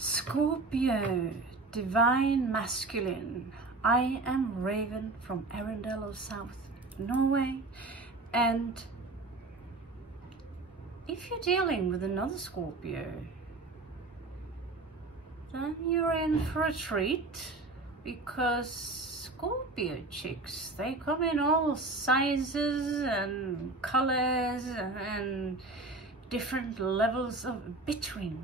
Scorpio, divine masculine. I am Raven from Arendal of South Norway, and if you're dealing with another Scorpio, then you're in for a treat, because Scorpio chicks, they come in all sizes and colors and different levels of bittering.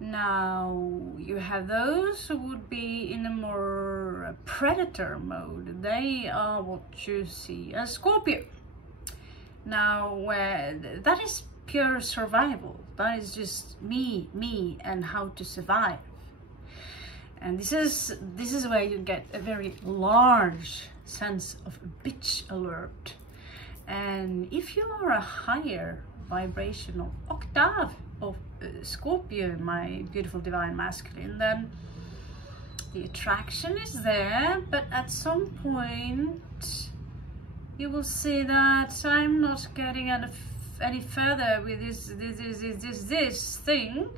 Now, you have those who would be in a more predator mode. They are what you see as Scorpio. Now, where that is pure survival. That is just me, and how to survive. And this is where you get a very large sense of bitch alert. And if you are a higher vibrational octave of Scorpio, my beautiful divine masculine, then the attraction is there, but at some point you will see that I'm not getting any further with this thing,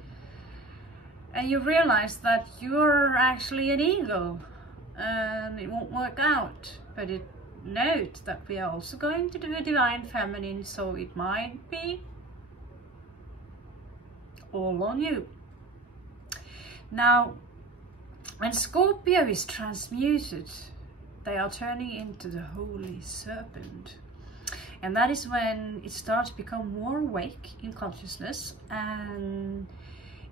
and you realize that you're actually an eagle and it won't work out. But note that we are also going to do a divine feminine, so it might be all on you. Now, when Scorpio is transmuted, they are turning into the holy serpent, and that is when it starts to become more awake in consciousness, and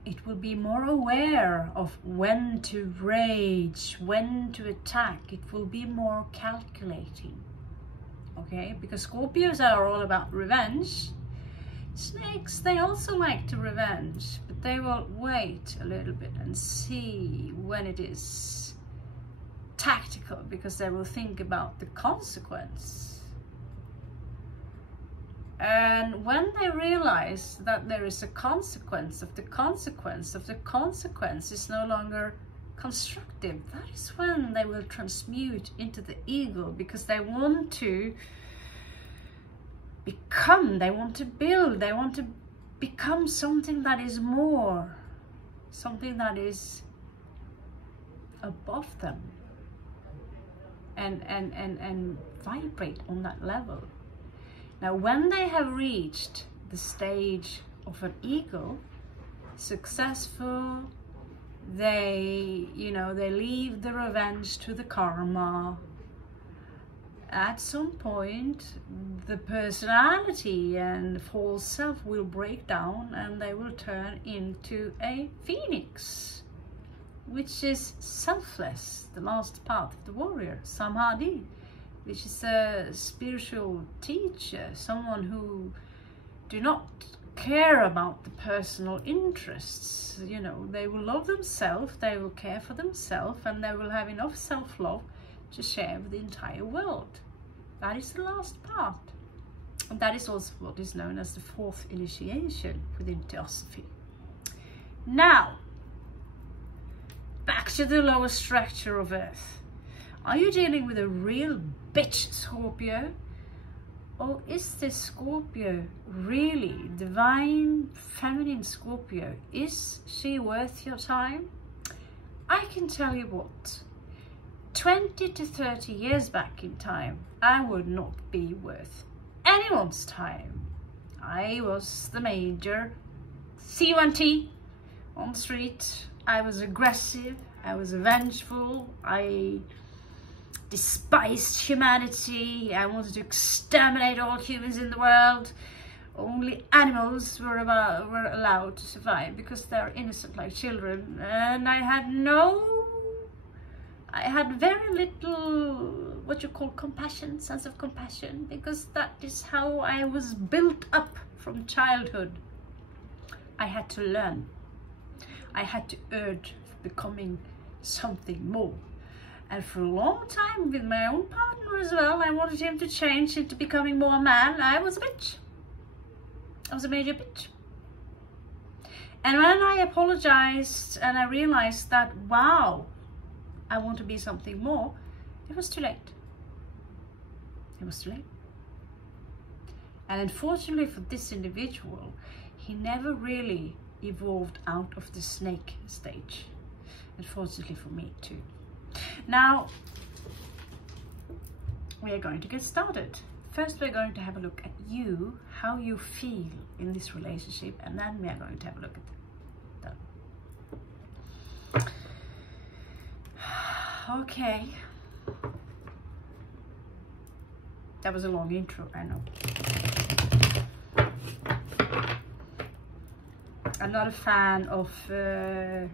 it will be more aware of when to rage, when to attack. It will be more calculating, okay? Because Scorpios are all about revenge. Snakes, they also like to revenge, but they will wait a little bit and see when it is tactical, because they will think about the consequence. And when they realize that there is a consequence of the consequence of the consequence is no longer constructive, that is when they will transmute into the eagle, because they want to become, they want to build, they want to become something that is more, something that is above them, and vibrate on that level. Now, when they have reached the stage of an eagle, successful, they leave the revenge to the karma. At some point, the personality and the false self will break down, and they will turn into a phoenix, which is selfless, the last part of the warrior, Samadhi, which is a spiritual teacher, someone who do not care about the personal interests. You know, they will love themselves, they will care for themselves, and they will have enough self-love to share with the entire world. That is the last part. And that is also what is known as the fourth initiation within Theosophy. Now, back to the lower structure of Earth. Are you dealing with a real bitch Scorpio? Or is this Scorpio really divine feminine Scorpio? Is she worth your time? I can tell you what, 20 to 30 years back in time, I would not be worth anyone's time. I was the major C1T on the street. I was aggressive, I was vengeful, I despised humanity, I wanted to exterminate all humans in the world. Only animals were allowed to survive because they're innocent like children, and I had very little, what you call compassion, sense of compassion, because that is how I was built up from childhood. I had to learn. I had to urge becoming something more. And for a long time, with my own partner as well, I wanted him to change into becoming more man. I was a bitch. I was a major bitch. And when I apologized and I realized that, wow, I want to be something more, it was too late. It was too late. And unfortunately for this individual, he never really evolved out of the snake stage. Unfortunately for me too. Now, we are going to get started. First, we're going to have a look at you, how you feel in this relationship, and then we are going to have a look at that. Okay. That was a long intro, I know. I'm not a fan of the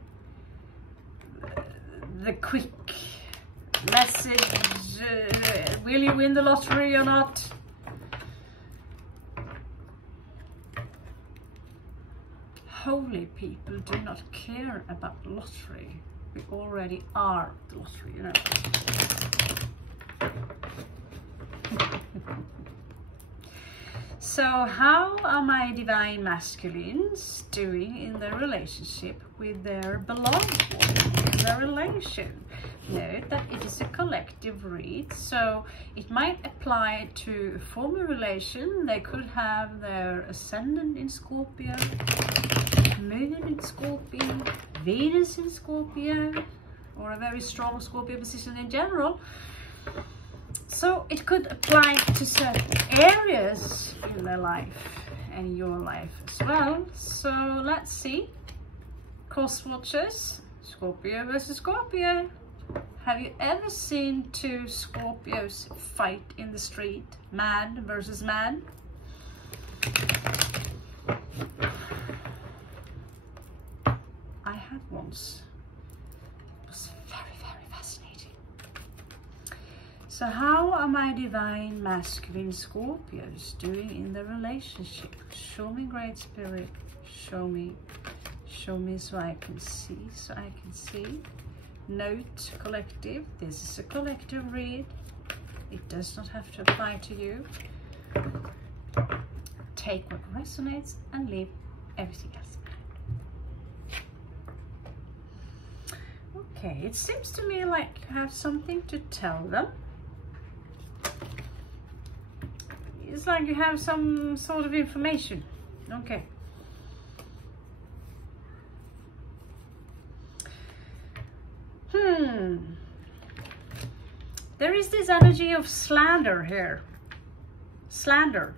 quick message, will you win the lottery or not? Holy people do not care about lottery. We already are the lottery, you know. So how are my divine masculines doing in their relationship with their beloved one, in their relation? Note that it is a collective read, so it might apply to a former relation. They could have their ascendant in Scorpio, moon in Scorpio, Venus in Scorpio, or a very strong Scorpio position in general. So it could apply to certain areas in their life and your life as well. So let's see. Cross watchers, Scorpio versus Scorpio. Have you ever seen two Scorpios fight in the street? Man versus man? I had once. It was very, very fascinating. So how are my divine masculine Scorpios doing in the relationship? Show me, Great Spirit. Show me so I can see, Note collective. This is a collective read. It does not have to apply to you. Take what resonates and leave everything else behind. Okay, it seems to me like you have something to tell them. It's like you have some sort of information. Okay. There is this energy of slander here. Slander.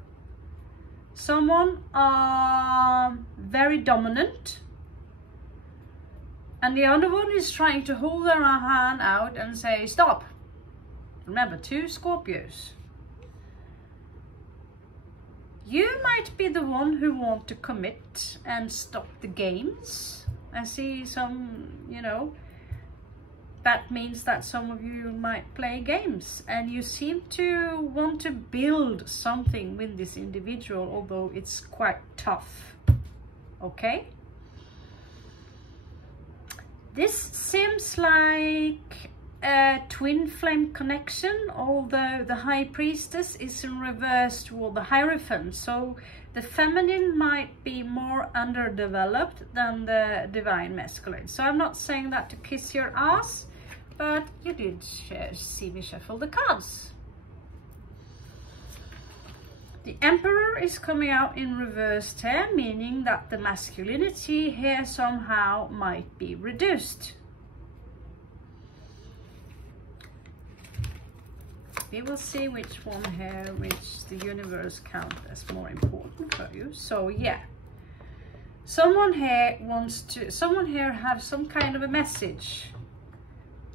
Someone very dominant, and the other one is trying to hold their hand out and say stop. Remember, two Scorpios. You might be the one who want to commit and stop the games. I see some, you know, that means that some of you might play games and you seem to want to build something with this individual, although it's quite tough. Okay? This seems like a twin flame connection, although the High Priestess is in reverse toward the Hierophant. So the feminine might be more underdeveloped than the divine masculine. So I'm not saying that to kiss your ass, but you did see me shuffle the cards. The Emperor is coming out in reversed here, meaning that the masculinity here somehow might be reduced. We will see which one here, which the universe count as more important for you. So yeah, someone here have some kind of a message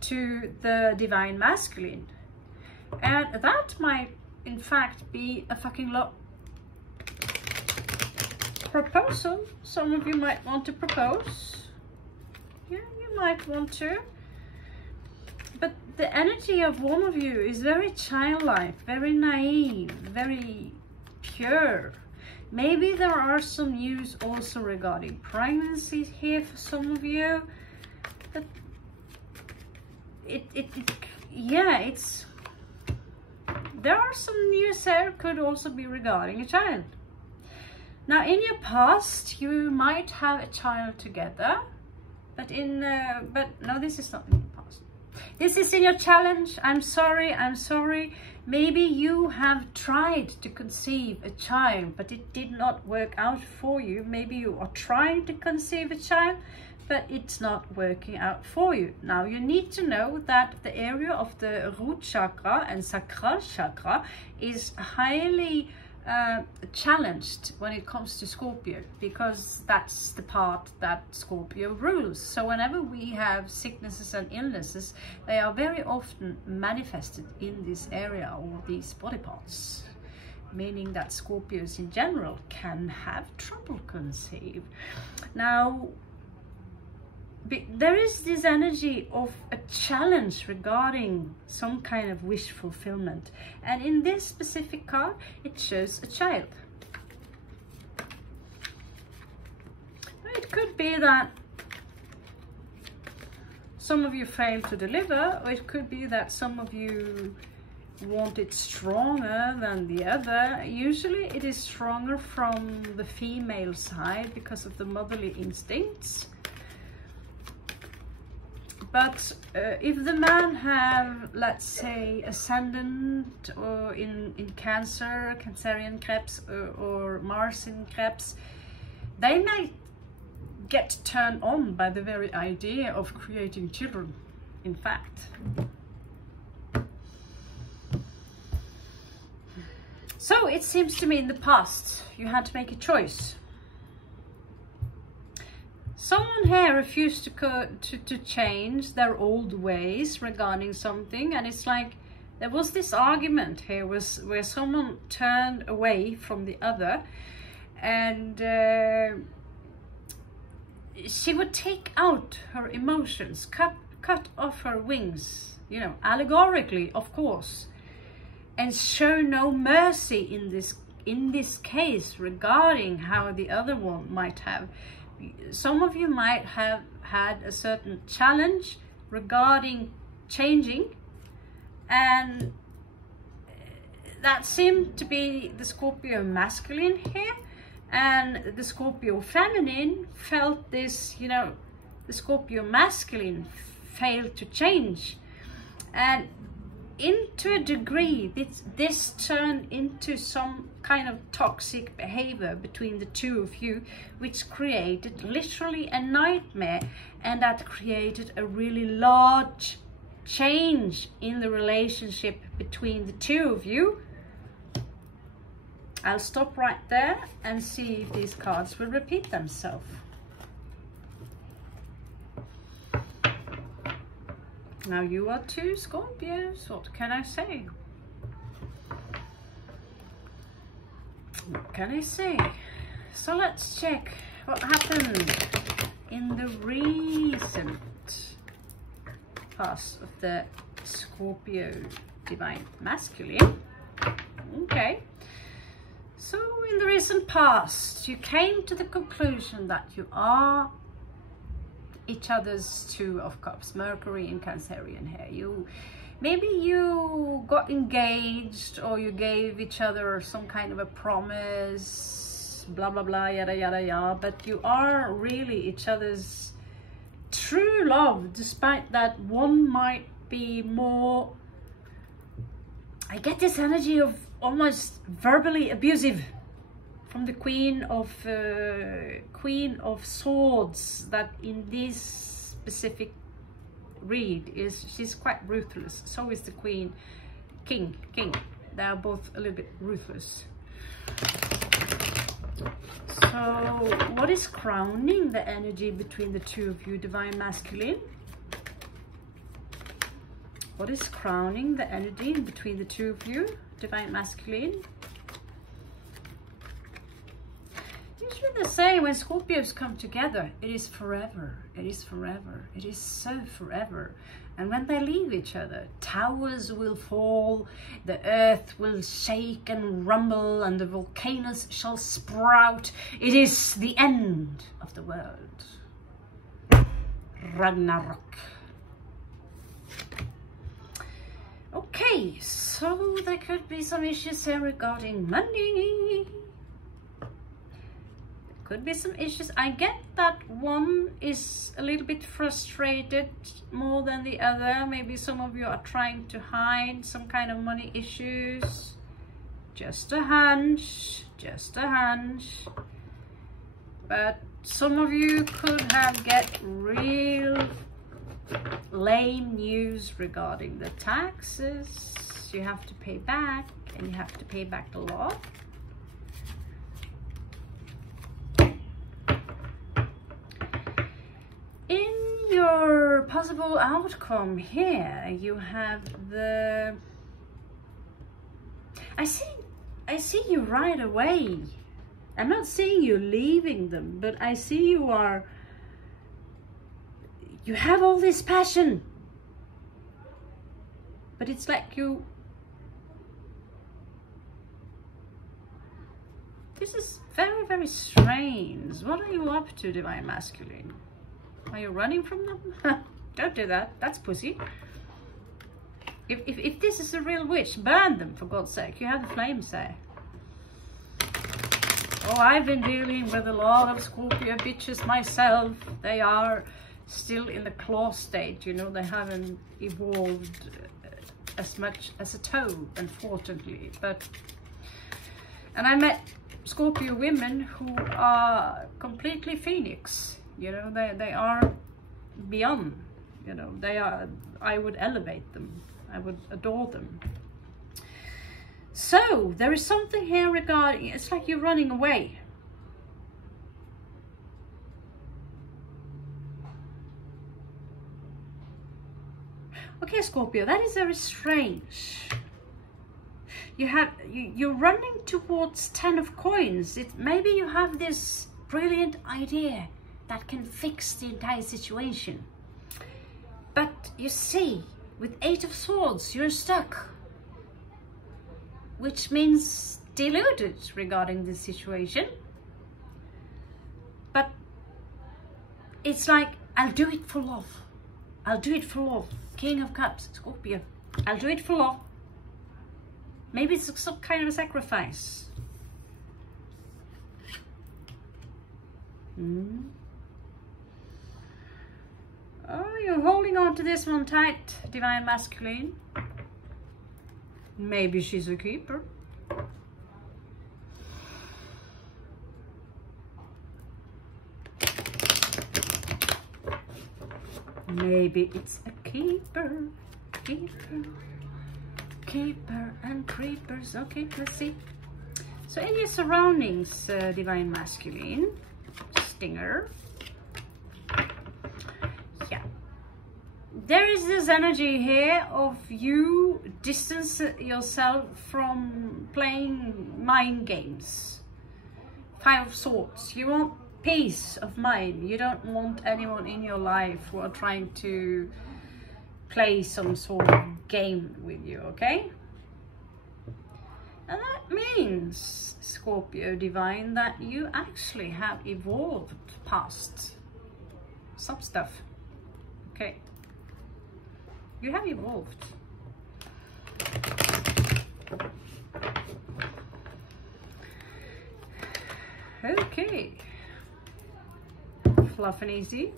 to the divine masculine, and that might in fact be a fucking proposal. Some of you might want to propose. Yeah, you might want to. But the energy of one of you is very childlike, very naive, very pure. Maybe there are some news also regarding pregnancy here for some of you. But there are some news there, could also be regarding a child. Now in your past you might have a child together, but no, this is not in the past. This is in your challenge. I'm sorry, I'm sorry. Maybe you have tried to conceive a child, but it did not work out for you. Maybe you are trying to conceive a child, but it's not working out for you. Now you need to know that the area of the root chakra and sacral chakra is highly challenged when it comes to Scorpio, because that's the part that Scorpio rules. So whenever we have sicknesses and illnesses, they are very often manifested in this area or these body parts, meaning that Scorpios in general can have trouble conceive. Now there is this energy of a challenge regarding some kind of wish fulfillment, and in this specific card it shows a child. It could be that some of you failed to deliver, or it could be that some of you want it stronger than the other. Usually it is stronger from the female side because of the motherly instincts. But if the man have, let's say, ascendant or in Cancer, Cancerian Krebs, or Mars in Krebs, they may get turned on by the very idea of creating children, in fact. So it seems to me in the past you had to make a choice. Someone here refused to change their old ways regarding something, and it's like there was this argument here where someone turned away from the other, and she would take out her emotions, cut off her wings, you know, allegorically, of course, and show no mercy in this case regarding how the other one might have. Some of you might have had a certain challenge regarding changing, and that seemed to be the Scorpio masculine here, and the Scorpio feminine felt this, you know, the Scorpio masculine failed to change, and into a degree this turned into some kind of toxic behavior between the two of you, which created literally a nightmare, and that created a really large change in the relationship between the two of you. I'll stop right there and see if these cards will repeat themselves. Now you are two Scorpios, what can I say? What can I say? So let's check what happened in the recent past of the Scorpio Divine Masculine. Okay. So in the recent past, you came to the conclusion that you are each other's Two of Cups, Mercury and Cancerian here. Maybe you got engaged, or you gave each other some kind of a promise, blah blah blah, yada yada yada, but you are really each other's true love, despite that one might be more, I get this energy of almost verbally abusive from the Queen of Swords, that in this specific read she's quite ruthless. So is the King. They are both a little bit ruthless. So what is crowning the energy between the two of you, Divine Masculine? What is crowning the energy between the two of you, Divine Masculine? Usually they say when Scorpios come together, it is forever, it is forever, it is so forever. And when they leave each other, towers will fall, the earth will shake and rumble, and the volcanoes shall sprout. It is the end of the world. Ragnarok. Okay, so there could be some issues here regarding money. could be some issues. I get that one is a little bit frustrated more than the other. Maybe some of you are trying to hide some kind of money issues. Just a hunch, just a hunch. But some of you could have get real lame news regarding the taxes you have to pay back, and you have to pay back a lot. In your possible outcome here, you have the... I see you right away. I'm not seeing you leaving them, but I see you have all this passion. But it's like this is very, very strange. What are you up to, Divine Masculine? Are you running from them? Don't do that. That's pussy. If this is a real witch, burn them, for God's sake. You have the flames there. Oh, I've been dealing with a lot of Scorpio bitches myself. They are still in the claw state, you know. They haven't evolved as much as a toad, unfortunately. And I met Scorpio women who are completely phoenix, you know. They are beyond, you know. They are, I would elevate them, I would adore them. So there is something here regarding, it's like you're running away. Okay, Scorpio, that is very strange. You're running towards 10 of coins. Maybe you have this brilliant idea that can fix the entire situation. But you see, with 8 of swords, you're stuck. Which means deluded regarding this situation. But it's like, I'll do it for love. I'll do it for love. King of Cups, Scorpio. I'll do it for love. Maybe it's some kind of a sacrifice. Oh, you're holding on to this one tight, Divine Masculine. Maybe she's a keeper. Maybe it's a keeper. Keeper and creepers. Okay, let's see. So in your surroundings, Divine Masculine, Stinger. Yeah. There is this energy here of you distance yourself from playing mind games. 5 of Swords. You want peace of mind. You don't want anyone in your life who are trying to play some sort of game with you, okay? And that means, Scorpio Divine, that you actually have evolved past some stuff, okay? You have evolved. Okay. Fluff and easy.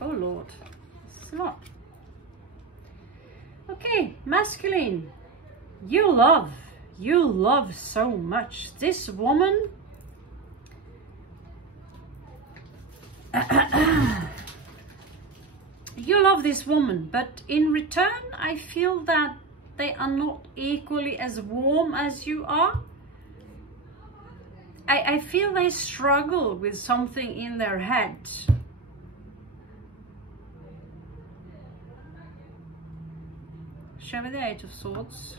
Oh Lord, this is a lot. Okay, Masculine, you love so much this woman. You love this woman, but in return I feel that they are not equally as warm as you are. I feel they struggle with something in their head. Show me the 8 of Swords.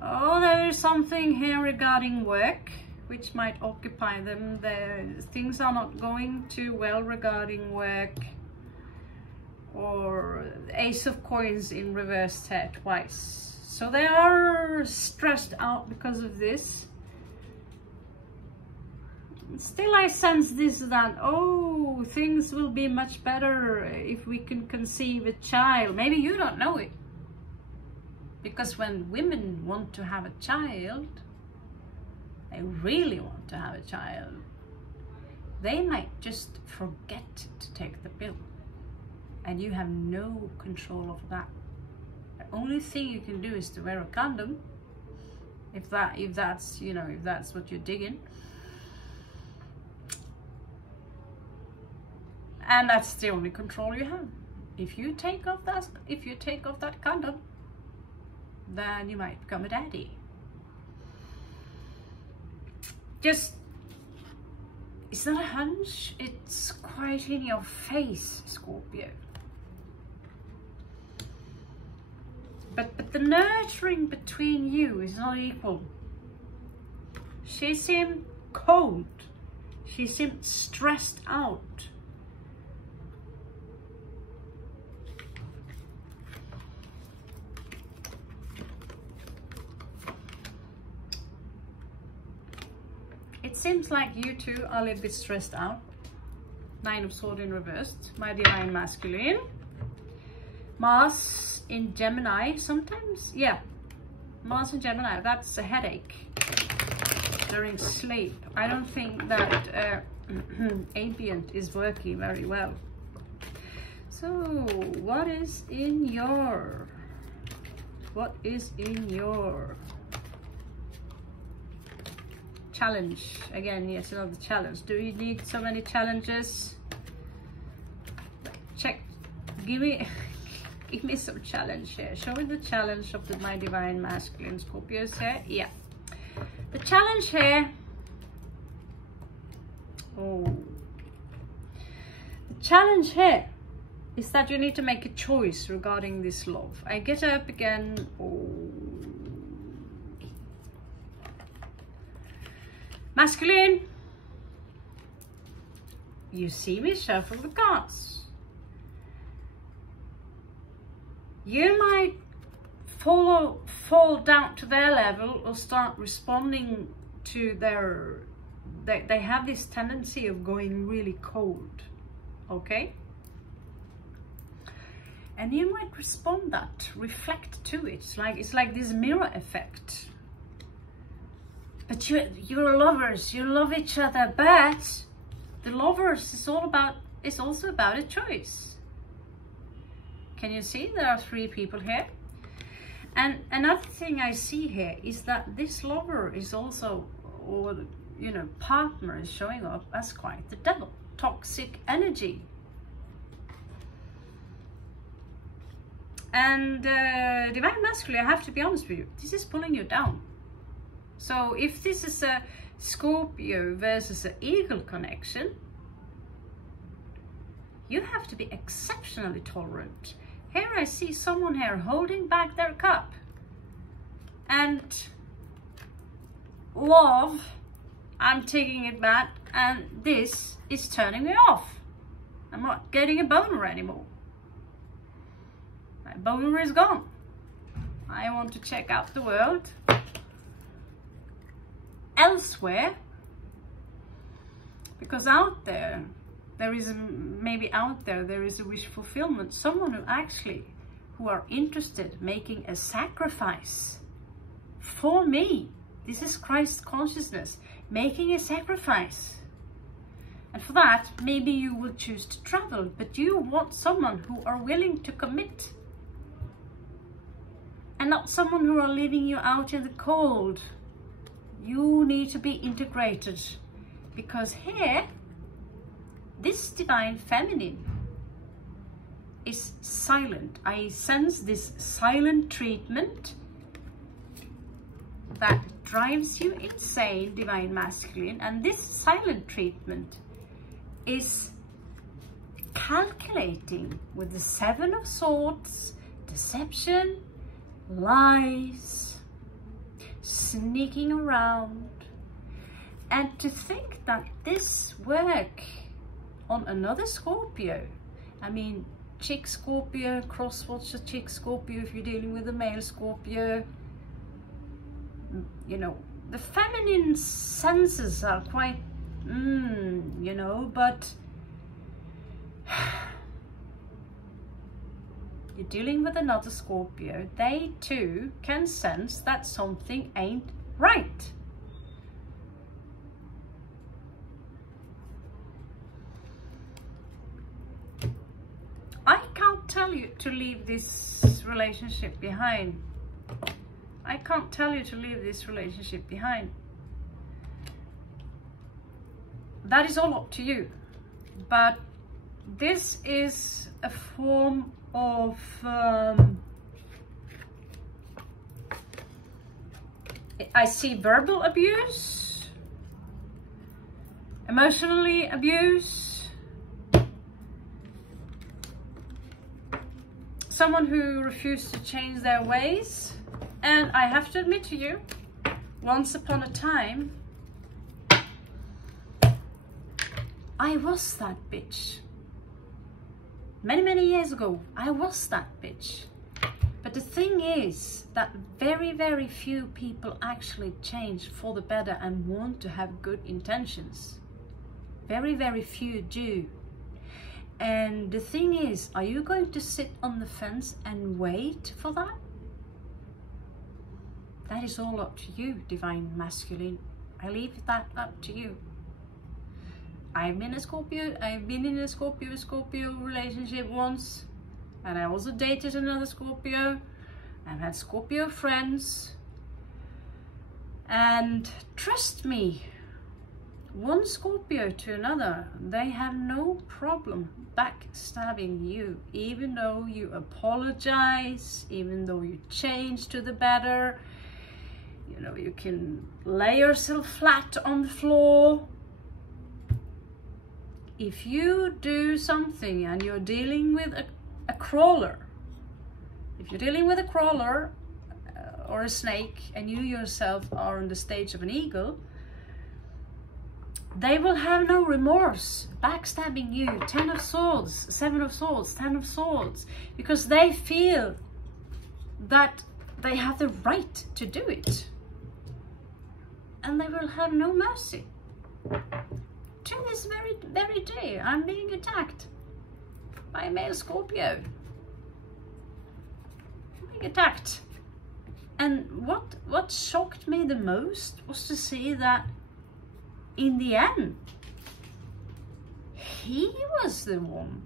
Oh, there is something here regarding work which might occupy them. Things are not going too well regarding work. Or Ace of Coins in reverse here twice. So they are stressed out because of this. Still I sense this, that, oh, things will be much better if we can conceive a child. Maybe you don't know it. Because when women want to have a child, they really want to have a child, they might just forget to take the pill, and you have no control of that. The only thing you can do is to wear a condom, if that's you know, if that's what you're digging, and that's the only control you have. If you take off that condom, then you might become a daddy. Just, it's not a hunch, it's quite in your face, Scorpio. But the nurturing between you is not equal. She seemed cold. She seemed stressed out. It seems like you two are a little bit stressed out. Nine of Swords in reversed. My divine masculine. Mars in Gemini sometimes. Yeah. Mars in Gemini. That's a headache during sleep. I don't think that ambient is working very well. So what is in your challenge? Again, yes, another challenge. Do you need so many challenges? Check. Give me some challenge here. Show me the challenge of my divine masculine Scorpios here. Yeah. The challenge here. Oh. The challenge here is that you need to make a choice regarding this love. I get up again. Oh. Masculine, you see me shuffle the cards. You might fall down to their level or start responding to their, they have this tendency of going really cold, okay? And you might respond that, reflect to it. It's like this mirror effect. But you're lovers, you love each other, but the lovers is also about a choice. Can you see there are 3 people here? And another thing I see here is that this lover is also, or you know, partner is showing up as quite the devil, toxic energy. And divine masculine, I have to be honest with you, this is pulling you down. So if this is a Scorpio versus an Eagle connection, you have to be exceptionally tolerant. Here I see someone here holding back their cup. And love, I'm taking it back, and this is turning me off. I'm not getting a boner anymore. My boner is gone. I want to check out the world elsewhere, because out there there is a wish fulfillment, someone who are interested making a sacrifice for me. This is Christ consciousness, making a sacrifice, and for that maybe you will choose to travel, but you want someone who are willing to commit, and not someone who are leaving you out in the cold. You need to be integrated, because here, this divine feminine is silent. I sense this silent treatment that drives you insane, divine masculine, and this silent treatment is calculating with the 7 of Swords, deception, lies, sneaking around, and to think that this work on another Scorpio, I mean, chick Scorpio, cross-watch a chick Scorpio if you're dealing with a male Scorpio, you know, the feminine senses are quite, you know, but you're dealing with another Scorpio, they too can sense that something ain't right. can't tell you to leave this relationship behind. I can't tell you to leave this relationship behind. That is all up to you. But this is a form of I see verbal abuse, emotionally abuse, someone who refused to change their ways. And I have to admit to you, once upon a time, I was that bitch. Many years ago, I was that bitch. But the thing is that very few people actually change for the better and want to have good intentions. Very few do. And the thing is, are you going to sit on the fence and wait for that? That is all up to you, Divine Masculine. I leave that up to you. I've been in a Scorpio relationship once, and I also dated another Scorpio. I've had Scorpio friends, and trust me, one Scorpio to another, they have no problem backstabbing you, even though you apologize, even though you change to the better. You know, you can lay yourself flat on the floor. If you do something and you're dealing with a crawler, if you're dealing with a crawler or a snake, and you yourself are on the stage of an eagle, they will have no remorse backstabbing you. 10 of Swords, 7 of Swords, 10 of Swords, because they feel that they have the right to do it, and they will have no mercy. To this very day, I'm being attacked by a male Scorpio. I'm being attacked. And what shocked me the most was to see that in the end, he was the one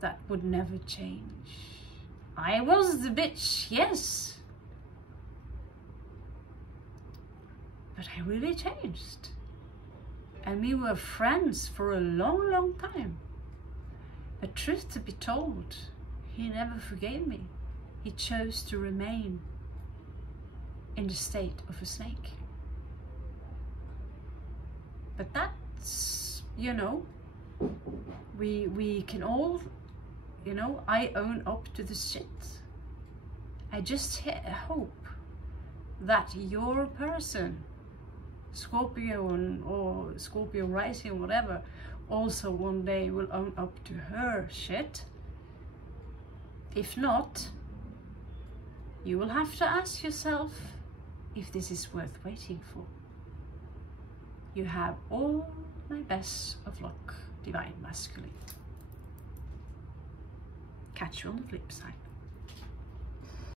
that would never change. I was the bitch, yes. But I really changed. And we were friends for a long time. But truth to be told, he never forgave me. He chose to remain in the state of a snake. But that's, you know, we can all, you know, I own up to the shit. I just hope that your person, Scorpio or Scorpio rising, whatever, also one day will own up to her shit. If not, you will have to ask yourself if this is worth waiting for. You have all my best of luck, Divine Masculine. Catch you on the flip side.